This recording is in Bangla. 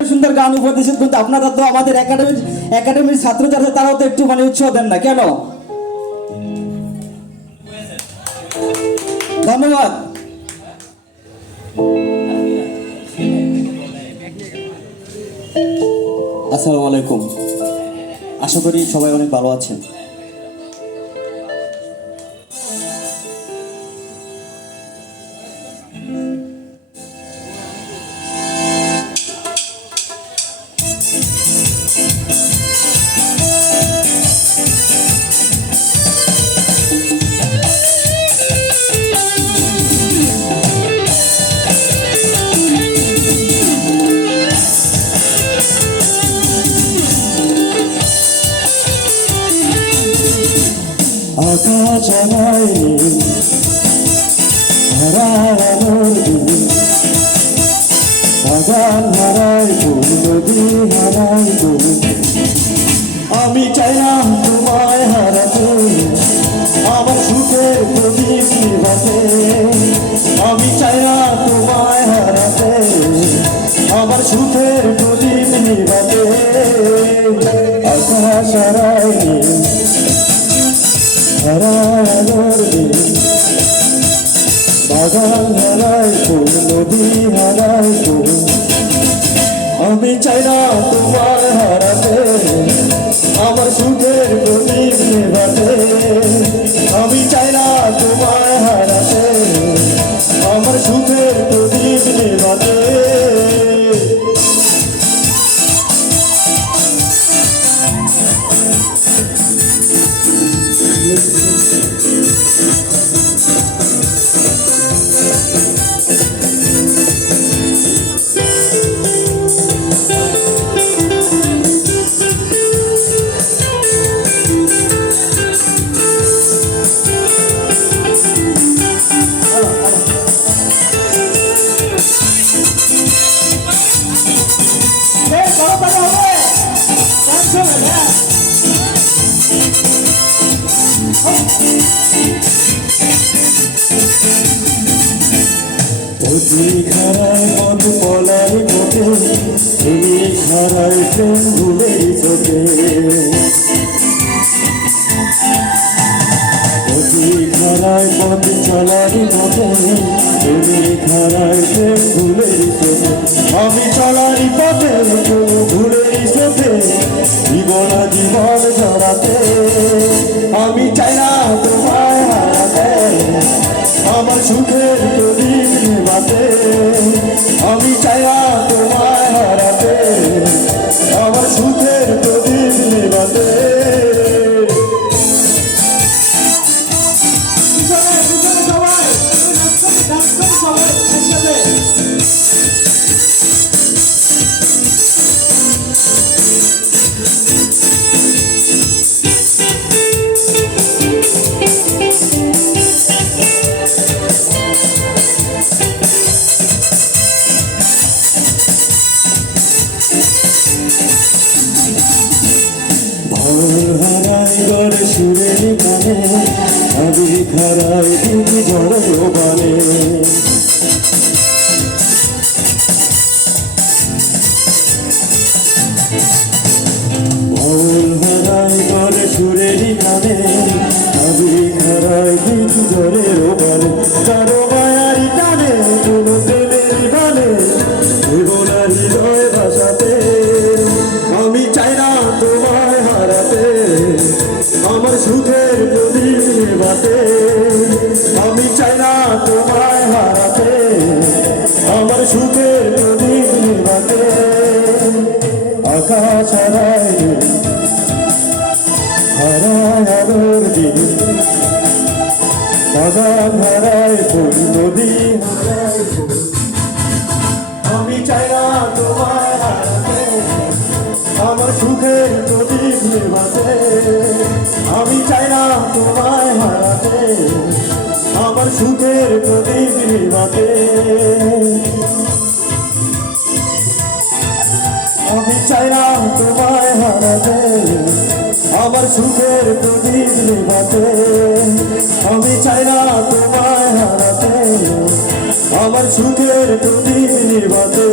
সুন্দর গান দিয়েছেন কিন্তু আপনারা তো আমাদের একাডেমি একাডেমির ছাত্র যারা, তারাও তো একটু মানে উৎসাহ দেন না, কেন? ধন্যবাদ। আসসালামু আলাইকুম। আশা করি সবাই অনেক ভালো আছেন। আকাশ আমায় হারানোর দিন বাগান হারাই ফুল নদী হারাই ফুল আমি চাইলাম তোমায় হারাতে, আমার সুখের প্রদীপ নিভাতে আমি চাইলাম তোমায় হারাতে, আমার সুখের প্রদীপ নিভাতে হারাই নীল হারানোর দিন। বাগান হারাই ফুল, নদী হারাই ফুল। আমি চাই না তোমার হারাতে, আমার সুখের প্রদীপ নেভাতে। আমি চাই না অতি খারায় পথ পলাই পথে তুমি খারায় প্রেম ভুলে চোখে। চোখে। আমি চলার পথে ভুলে চোখে, জীবন জীবন জড়াতে সুরের গানে, আমি খারাই তুমি জড়ো বানে ভোর হারাই গড়ে সুরের গানে, আমি খারাই তুমি ঝড়ের আমার সুখের প্রদীপ নেবাতে আমি চাই না তোমায় হারাতে। আমার সুখের প্রদীপ নেবাতে আকাশ হারাই হারায় আলোর বাগান হারায় ফুল নদী হারায় আমি চাই না তোমায় হারাতে। আমার সুখের তোমায় হারাতে, আমার সুখের প্রদীপ নিভাতে আমি চাই না তোমায় হারাতে, আমার সুখের প্রদীপ নিভাতে আমি চাই না তোমায় হারাতে, আমার সুখের প্রদীপ নিভাতে